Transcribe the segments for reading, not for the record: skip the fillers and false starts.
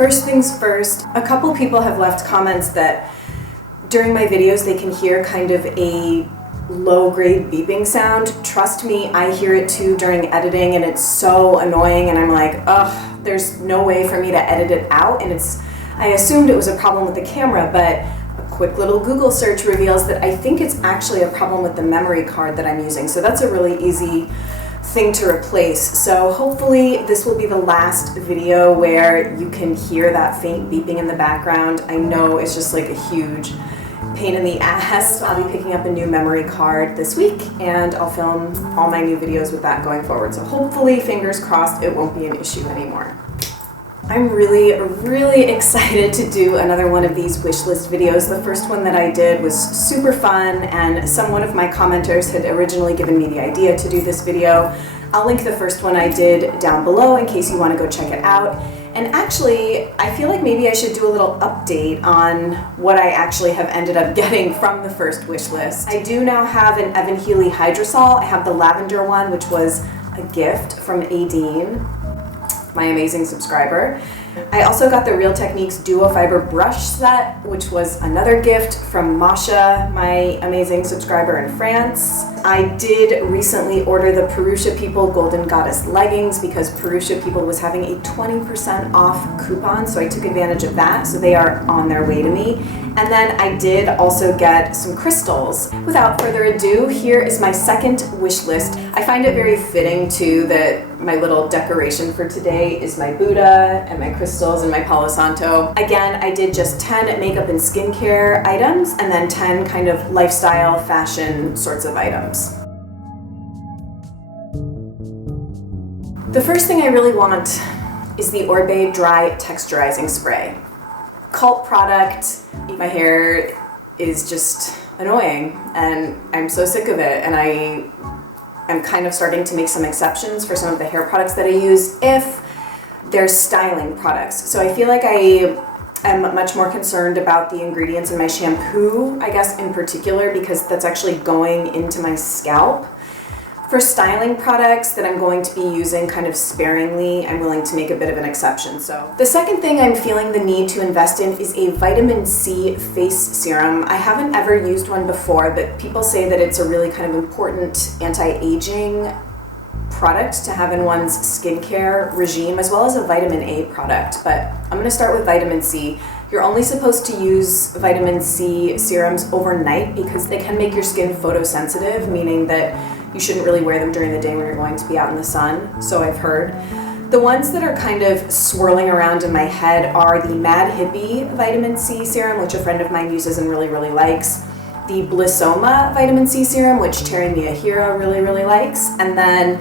First things first, a couple people have left comments that during my videos they can hear kind of a low-grade beeping sound. Trust me, I hear it too during editing, and it's so annoying, and I'm like, ugh, there's no way for me to edit it out, and I assumed it was a problem with the camera, but a quick little Google search reveals that I think it's actually a problem with the memory card that I'm using, so that's a really easy thing to replace. So hopefully this will be the last video where you can hear that faint beeping in the background. I know it's just like a huge pain in the ass. I'll be picking up a new memory card this week, and I'll film all my new videos with that going forward. So hopefully, fingers crossed, it won't be an issue anymore. I'm really excited to do another one of these wishlist videos. The first one that I did was super fun, and one of my commenters had originally given me the idea to do this video. I'll link the first one I did down below in case you want to go check it out. And actually, I feel like maybe I should do a little update on what I actually have ended up getting from the first wish list. I do now have an Evan Healy Hydrosol. I have the lavender one, which was a gift from Adine, my amazing subscriber. I also got the Real Techniques Duo Fiber Brush Set, which was another gift from Masha, my amazing subscriber in France. I did recently order the Purusha People Golden Goddess Leggings because Purusha People was having a 20% off coupon, so I took advantage of that, so they are on their way to me. And then I did also get some crystals. Without further ado, here is my second wish list. I find it very fitting too that my little decoration for today is my Buddha and my crystals and my Palo Santo. Again, I did just 10 makeup and skincare items and then 10 kind of lifestyle fashion sorts of items. The first thing I really want is the Oribe Dry Texturizing Spray. Cult product. My hair is just annoying and I'm so sick of it, and I'm kind of starting to make some exceptions for some of the hair products that I use if they're styling products. So I feel like I am much more concerned about the ingredients in my shampoo, I guess in particular, because that's actually going into my scalp. For styling products that I'm going to be using kind of sparingly, I'm willing to make a bit of an exception. So the second thing I'm feeling the need to invest in is a vitamin C face serum. I haven't ever used one before, but people say that it's a really kind of important anti-aging product to have in one's skincare regime, as well as a vitamin A product. But I'm going to start with vitamin C. You're only supposed to use vitamin C serums overnight because they can make your skin photosensitive, meaning that you shouldn't really wear them during the day when you're going to be out in the sun, so I've heard. The ones that are kind of swirling around in my head are the Mad Hippie vitamin C serum, which a friend of mine uses and really likes. The Blissoma vitamin C serum, which Terry Miyahiro really likes. And then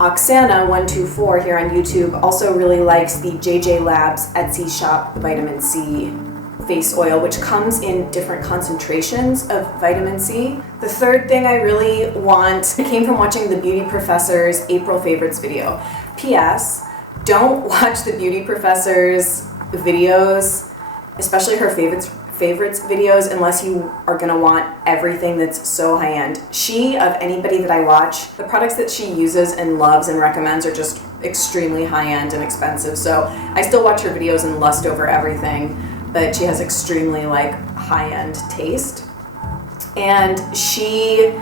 Oksana124 here on YouTube also really likes the JJLabs Etsy shop vitamin C face oil, which comes in different concentrations of vitamin C. The third thing I really want came from watching the Beauty Professor's April favorites video. P.S. Don't watch the Beauty Professor's videos, especially her favorites videos, unless you are gonna want everything that's so high-end. She, of anybody that I watch, the products that she uses and loves and recommends are just extremely high-end and expensive. So I still watch her videos and lust over everything, but she has extremely high-end taste. And she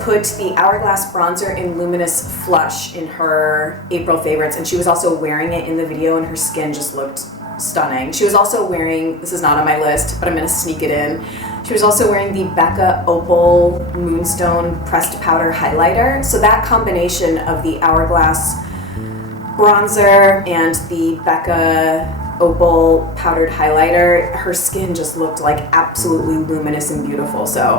put the Hourglass bronzer in Luminous Flush in her April favorites, and she was also wearing it in the video, and her skin just looked stunning. She was also wearing, this is not on my list, but I'm gonna sneak it in. She was also wearing the Becca Opal Moonstone Pressed Powder Highlighter. So that combination of the Hourglass bronzer and the Becca Opal powdered highlighter, her skin just looked like absolutely luminous and beautiful. So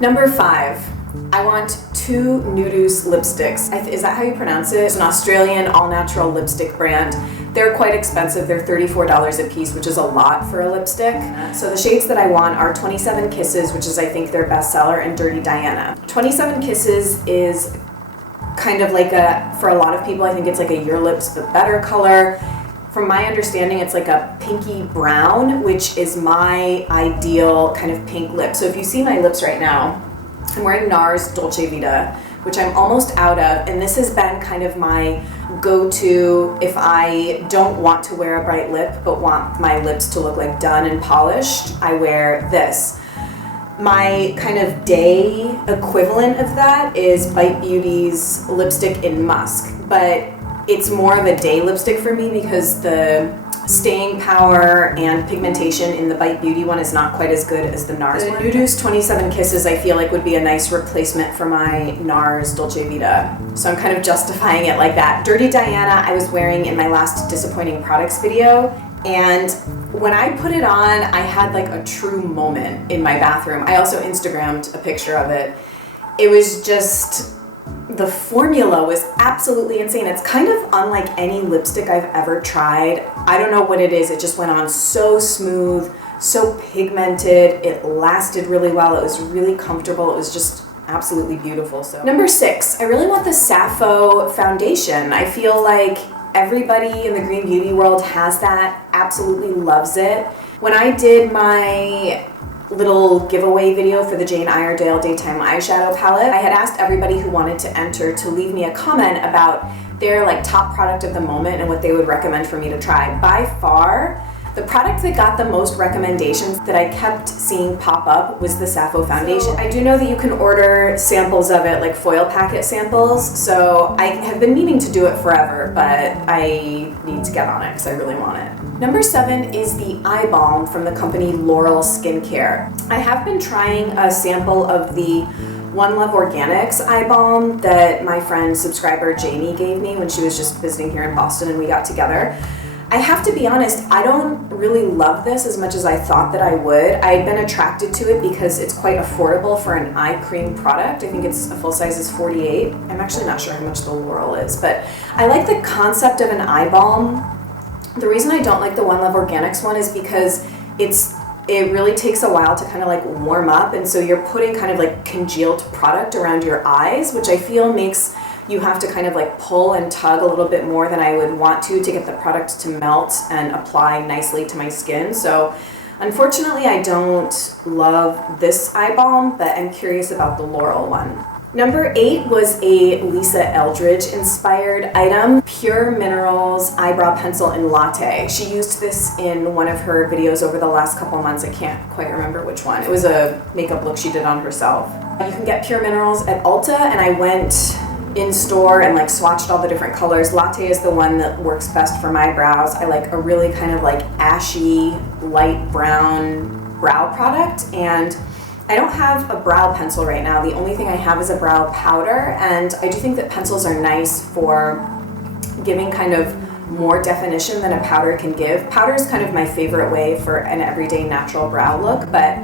number 5, I want 2 Nudus lipsticks. Is that how you pronounce it? It's an Australian all-natural lipstick brand. They're quite expensive. They're $34 a piece, which is a lot for a lipstick. So the shades that I want are 27 Kisses, which is I think their bestseller, and Dirty Diana. 27 Kisses is kind of like for a lot of people, I think it's like a Your Lips But Better color. From my understanding, it's like a pinky brown, which is my ideal kind of pink lip. So if you see my lips right now, I'm wearing NARS Dolce Vita, which I'm almost out of, and this has been kind of my go-to if I don't want to wear a bright lip but want my lips to look like done and polished. I wear this. My kind of day equivalent of that is Bite Beauty's lipstick in Musk, but it's more of a day lipstick for me because the staying power and pigmentation in the Bite Beauty one is not quite as good as the NARS one. Nudus 27 Kisses I feel like would be a nice replacement for my NARS Dolce Vita. So I'm kind of justifying it like that. Dirty Diana I was wearing in my last disappointing products video, and when I put it on, I had like a true moment in my bathroom. I also Instagrammed a picture of it. It was just, the formula was absolutely insane. It's kind of unlike any lipstick I've ever tried. I don't know what it is. It just went on so smooth, so pigmented. It lasted really well. It was really comfortable. It was just absolutely beautiful. So number 6, I really want the Sappho foundation. I feel like everybody in the green beauty world has that, absolutely loves it. When I did my little giveaway video for the Jane Iredale Daytime Eyeshadow Palette, I had asked everybody who wanted to enter to leave me a comment about their like top product of the moment and what they would recommend for me to try. By far, the product that got the most recommendations that I kept seeing pop up was the Sappho foundation. I do know that you can order samples of it, like foil packet samples, so I have been meaning to do it forever, but I need to get on it because I really want it. Number 7 is the eye balm from the company Laurel Skincare. I have been trying a sample of the One Love Organics eye balm that my friend subscriber Jamie gave me when she was just visiting here in Boston and we got together. I have to be honest, I don't really love this as much as I thought that I would. I had been attracted to it because it's quite affordable for an eye cream product. I think it's a full size is 48. I'm actually not sure how much the Laurel is, but I like the concept of an eye balm. The reason I don't like the One Love Organics one is because it really takes a while to kind of like warm up, and so you're putting kind of like congealed product around your eyes, which I feel makes you have to kind of like pull and tug a little bit more than I would want to get the product to melt and apply nicely to my skin. So unfortunately I don't love this eye balm, but I'm curious about the Laurel one. Number 8 was a Lisa Eldridge inspired item, Pure Minerals Eyebrow Pencil in Latte. She used this in one of her videos over the last couple months. I can't quite remember which one. It was a makeup look she did on herself. You can get Pure Minerals at Ulta, and I went in store and like swatched all the different colors. Latte is the one that works best for my brows. I like a really kind of like ashy, light brown brow product, and I don't have a brow pencil right now. The only thing I have is a brow powder, and I do think that pencils are nice for giving kind of more definition than a powder can give. Powder is kind of my favorite way for an everyday natural brow look, but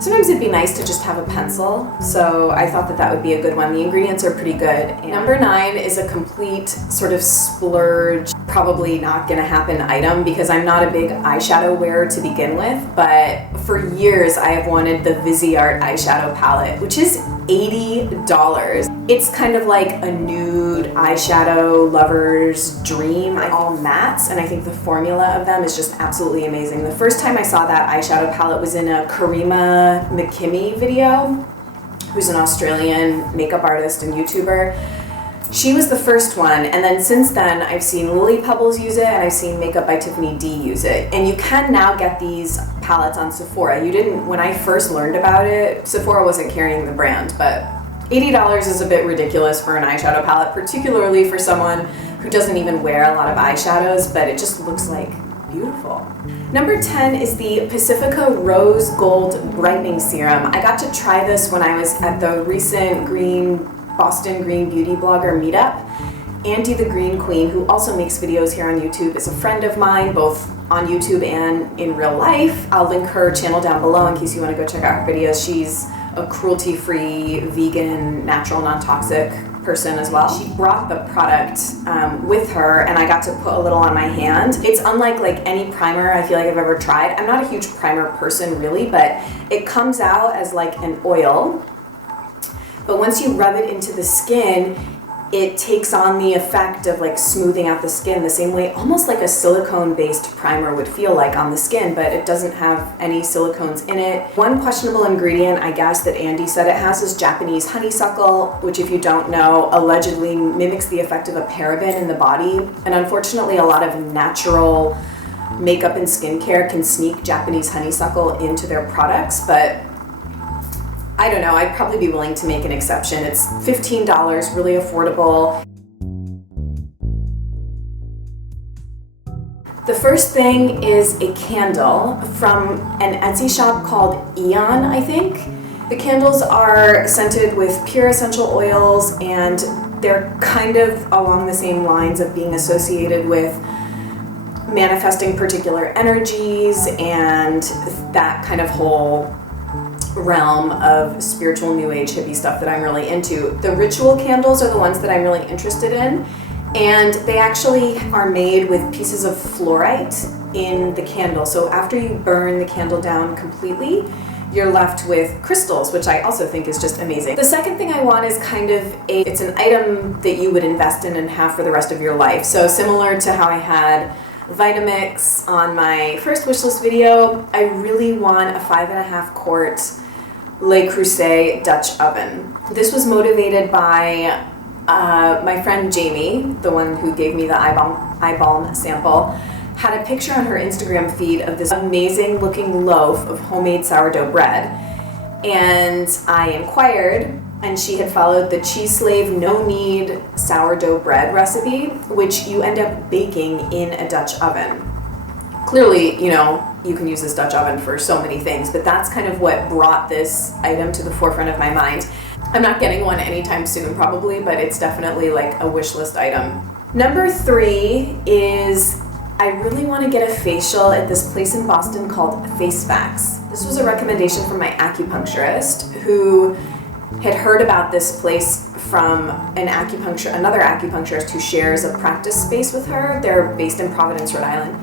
sometimes it'd be nice to just have a pencil, so I thought that that would be a good one. The ingredients are pretty good. And number 9 is a complete sort of splurge, probably not gonna happen item because I'm not a big eyeshadow wearer to begin with, but for years I have wanted the Viseart eyeshadow palette, which is $80. It's kind of like a nude eyeshadow lover's dream. All mattes, and I think the formula of them is just absolutely amazing. The first time I saw that eyeshadow palette was in a Karima McKimmey video, who's an Australian makeup artist and YouTuber. She was the first one, and then since then I've seen Lily Pebbles use it, and I've seen Makeup by Tiffany D use it. And you can now get these palettes on Sephora. You didn't, when I first learned about it, Sephora wasn't carrying the brand, but $80 is a bit ridiculous for an eyeshadow palette, particularly for someone who doesn't even wear a lot of eyeshadows, but it just looks like beautiful. Number 10 is the Pacifica Rose Gold Brightening Serum. I got to try this when I was at the recent Boston Green Beauty Blogger meetup. Andy the Green Queen, who also makes videos here on YouTube, is a friend of mine, both on YouTube and in real life. I'll link her channel down below in case you want to go check out her videos. She's a cruelty-free, vegan, natural, non-toxic person as well. She brought the product with her, and I got to put a little on my hand. It's unlike like any primer I feel like I've ever tried. I'm not a huge primer person really, but it comes out as like an oil. But once you rub it into the skin, It takes on the effect of like smoothing out the skin the same way, almost like a silicone-based primer would feel like on the skin, but it doesn't have any silicones in it. One questionable ingredient, I guess, that Andy said it has is Japanese honeysuckle, which if you don't know, allegedly mimics the effect of a paraben in the body. And unfortunately, a lot of natural makeup and skincare can sneak Japanese honeysuckle into their products, but I don't know, I'd probably be willing to make an exception. It's $15, really affordable. The first thing is a candle from an Etsy shop called Eon, I think. The candles are scented with pure essential oils, and they're kind of along the same lines of being associated with manifesting particular energies and that kind of whole realm of spiritual new age hippie stuff that I'm really into. The ritual candles are the ones that I'm really interested in, and they actually are made with pieces of fluorite in the candle. So after you burn the candle down completely, you're left with crystals, which I also think is just amazing. The second thing I want is kind of it's an item that you would invest in and have for the rest of your life. So similar to how I had Vitamix on my first wishlist video, I really want a 5.5 quart Le Creuset Dutch oven. This was motivated by my friend Jamie, the one who gave me the eye balm sample, had a picture on her Instagram feed of this amazing looking loaf of homemade sourdough bread. And I inquired, and she had followed the Cheese Slave no knead sourdough bread recipe, which you end up baking in a Dutch oven. Clearly, you know, you can use this Dutch oven for so many things, but that's kind of what brought this item to the forefront of my mind. I'm not getting one anytime soon probably, but it's definitely like a wish list item. Number 3 is I really want to get a facial at this place in Boston called Face Facts. This was a recommendation from my acupuncturist who had heard about this place from another acupuncturist who shares a practice space with her. They're based in Providence, Rhode Island.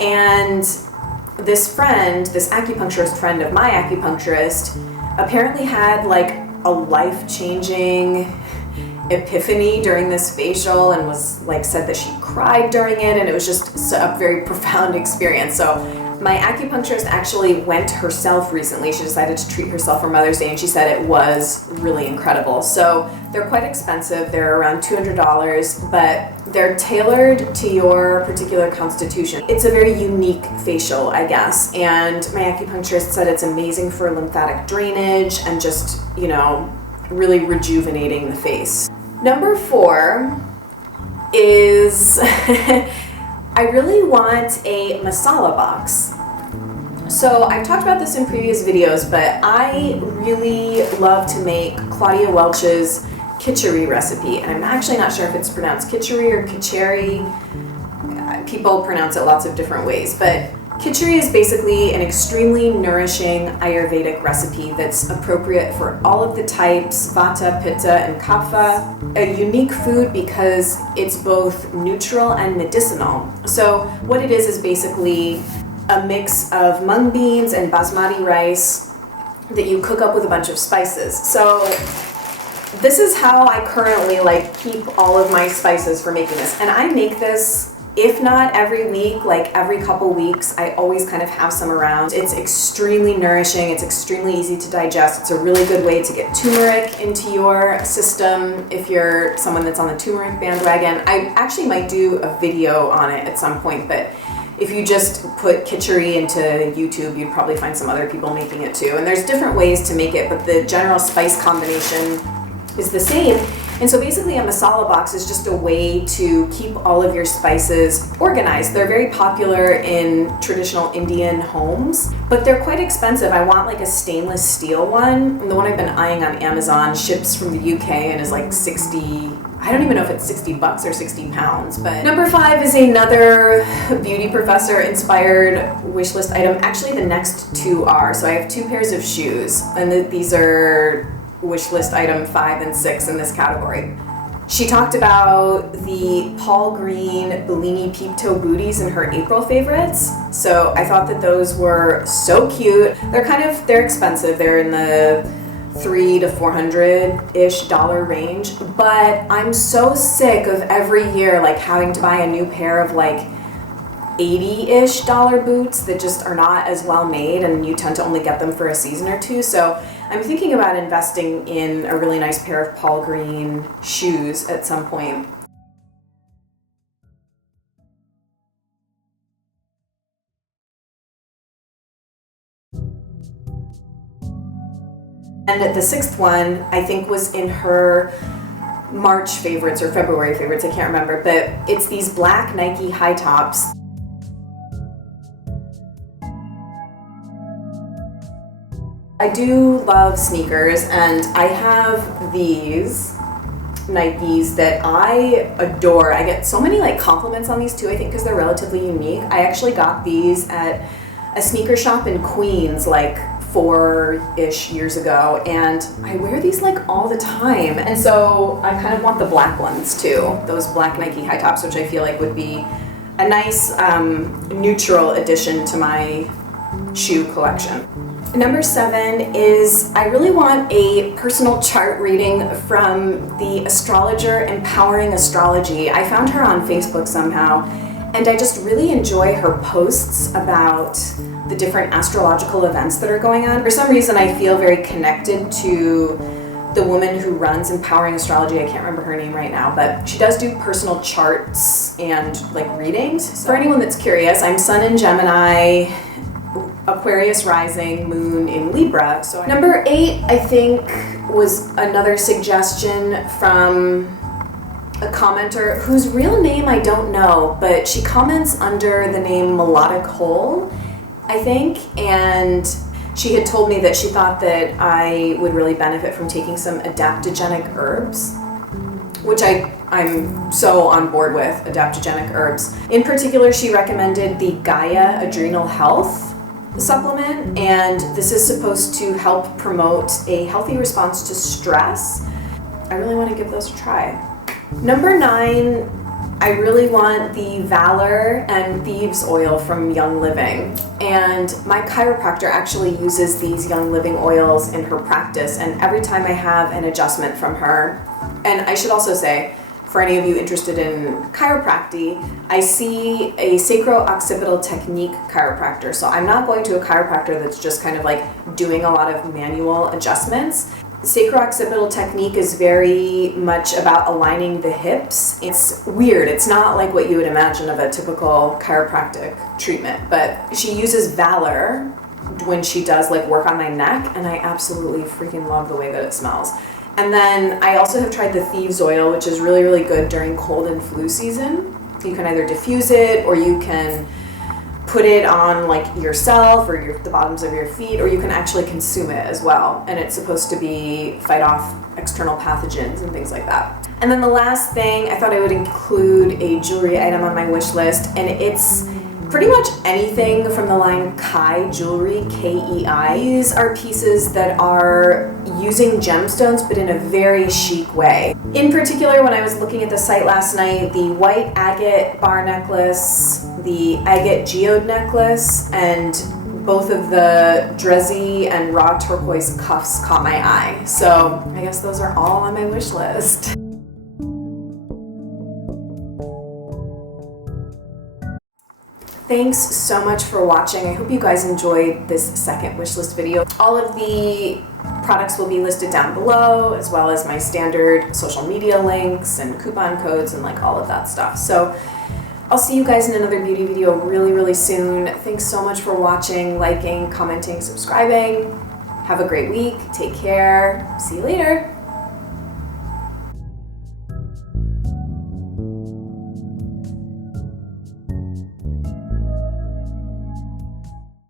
And this acupuncturist friend of my acupuncturist, apparently had like a life-changing epiphany during this facial and was like said that she cried during it, and it was just a very profound experience. So my acupuncturist actually went herself recently. She decided to treat herself for Mother's Day, and she said it was really incredible. So they're quite expensive. They're around $200, but they're tailored to your particular constitution. It's a very unique facial, I guess, and my acupuncturist said it's amazing for lymphatic drainage and just, you know, really rejuvenating the face. Number 4 is I really want a masala box. So I've talked about this in previous videos, but I really love to make Claudia Welch's kitchery recipe, and I'm actually not sure if it's pronounced kitchery or kitchery. People pronounce it lots of different ways, but kitchery is basically an extremely nourishing Ayurvedic recipe that's appropriate for all of the types, Vata, Pitta, and Kapha. A unique food because it's both neutral and medicinal. So what it is basically a mix of mung beans and basmati rice that you cook up with a bunch of spices. So this is how I currently keep all of my spices for making this. And I make this, if not every week, like every couple weeks. I always kind of have some around. It's extremely nourishing. It's extremely easy to digest. It's a really good way to get turmeric into your system if you're someone that's on the turmeric bandwagon. I actually might do a video on it at some point, but if you just put kitchery into YouTube, you'd probably find some other people making it too. And there's different ways to make it, but the general spice combination is the same. And so basically a masala box is just a way to keep all of your spices organized. They're very popular in traditional Indian homes, but they're quite expensive. I want like a stainless steel one. And the one I've been eyeing on Amazon ships from the UK and is like 60, I don't even know if it's $60 or 60 pounds. But number 5 is another beauty professor inspired wish list item. Actually, the next 2 are. So I have 2 pairs of shoes, and these are wish list item 5 and 6 in this category. She talked about the Paul Green Bellini peep toe booties in her April favorites. So I thought that those were so cute. They're expensive. They're in the $300 to $400-ish range, but I'm so sick of every year like having to buy a new pair of like $80-ish boots that just are not as well made, and you tend to only get them for a season or two. So I'm thinking about investing in a really nice pair of Paul Green shoes at some point. And the sixth one, I think, was in her March favorites or February favorites, I can't remember, but it's these black Nike high tops. I do love sneakers, and I have these Nikes that I adore. I get so many like compliments on these too, I think, because they're relatively unique. I actually got these at a sneaker shop in Queens like 4-ish years ago, and I wear these like all the time. And so I kind of want the black ones too, those black Nike high tops, which I feel like would be a nice neutral addition to my shoe collection. Number 7 is I really want a personal chart reading from the astrologer Empowering Astrology. I found her on Facebook somehow, and I just really enjoy her posts about the different astrological events that are going on. For some reason, I feel very connected to the woman who runs Empowering Astrology. I can't remember her name right now, but she does do personal charts and like readings. So for anyone that's curious, I'm Sun in Gemini, Aquarius rising, Moon in Libra. So number 8, I think, was another suggestion from a commenter whose real name I don't know, but she comments under the name Melodic Hole, I think, and she had told me that she thought that I would really benefit from taking some adaptogenic herbs, which I'm so on board with, adaptogenic herbs. In particular, she recommended the Gaia Adrenal Health supplement, and this is supposed to help promote a healthy response to stress. I really want to give those a try. Number 9, I really want the Valor and Thieves oil from Young Living, and my chiropractor actually uses these Young Living oils in her practice, and every time I have an adjustment from her, and I should also say, for any of you interested in chiropractic, I see a sacro-occipital technique chiropractor. So I'm not going to a chiropractor that's just kind of like doing a lot of manual adjustments. Sacro-occipital technique is very much about aligning the hips. It's weird. It's not like what you would imagine of a typical chiropractic treatment, but she uses Valor when she does like work on my neck, and I absolutely freaking love the way that it smells. And then I also have tried the Thieves oil, which is really, really good during cold and flu season. You can either diffuse it, or you can put it on like yourself or the bottoms of your feet, or you can actually consume it as well. And it's supposed to fight off external pathogens and things like that. And then the last thing, I thought I would include a jewelry item on my wish list, and it's pretty much anything from the line Kai Jewelry, K-E-I. These are pieces that are using gemstones, but in a very chic way. In particular, when I was looking at the site last night, the white agate bar necklace, the agate geode necklace, and both of the Drezzy and raw turquoise cuffs caught my eye. So I guess those are all on my wish list. Thanks so much for watching. I hope you guys enjoyed this second wishlist video. All of the products will be listed down below, as well as my standard social media links and coupon codes and like all of that stuff. So I'll see you guys in another beauty video really, really soon. Thanks so much for watching, liking, commenting, subscribing. Have a great week. Take care. See you later.